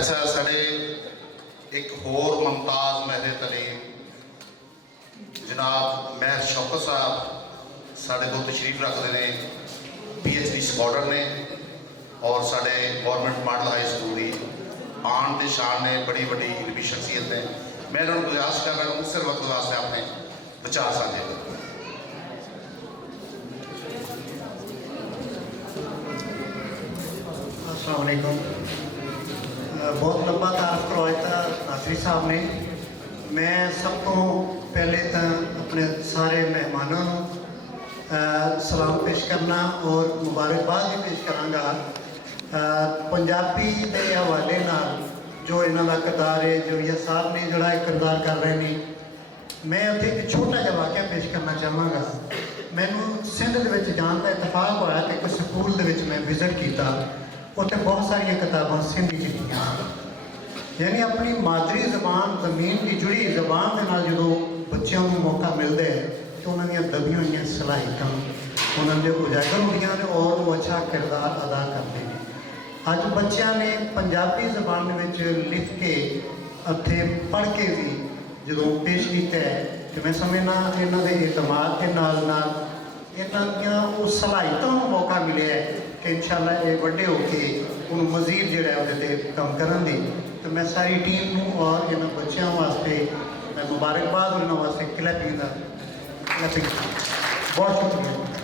अच्छा साढ़े एक होर मुमताज़ महरे तलीम जनाब महर शौकत साहब साढ़े को तशरीफ रखते हैं, PhD स्कॉलर ने और साढ़े गवर्नमेंट मॉडल हाई स्कूल की आन के शान ने, बड़ी बड़ी इलमी शख्सियत है। मैं उन्होंने गुजारिश कर रहा हूँ सिर वक्त वास्ते अपने विचार साझे करें। अस्सलाम वालेकुम। बहुत लंबा तारफ करवाया नासरी साहब ने। मैं सब तो पहले तो अपने सारे मेहमानों सलाम पेश करना और मुबारकबाद भी पेश कराँगा। पंजाबी के हवाले नाल जो इन्हों का किरदार है, जो यह साहब ने जोड़ा किरदार कर रहे हैं, मैं उत्थे एक छोटा जिहा वाक़या पेश करना चाहांगा। मैनू सिंध दे जान का इतफाक होया कि एक स्कूल दे विच मैं विजिट किया, उत्थे बहुत सारिया किताबां सिंधी च लिखियां, यानी अपनी मादरी जबान जमीन की जुड़ी जबान के नाल जो बच्चों को मौका मिलता है तो उन्होंने दबियां हुई सलाहियत उन्होंने उजागर होंदियां ने और वो अच्छा किरदार अदा करते हैं। अज बच्चों ने पंजाबी जबान में लिख के उत्थे पढ़ के भी जो पेश किया है तो मैं समझना इन्हों के एतमाद के नाल इन्हों सलाहियतों को मौका मिले है कि इंशाअल्लाह ये बड़े होके उन्होंने मजीद जो काम करने की। तो मैं सारी टीम को और इन बच्चों वास्ते मैं मुबारकबाद और इन्होंने वास्ते क्लैपिंग बहुत शुक्रिया।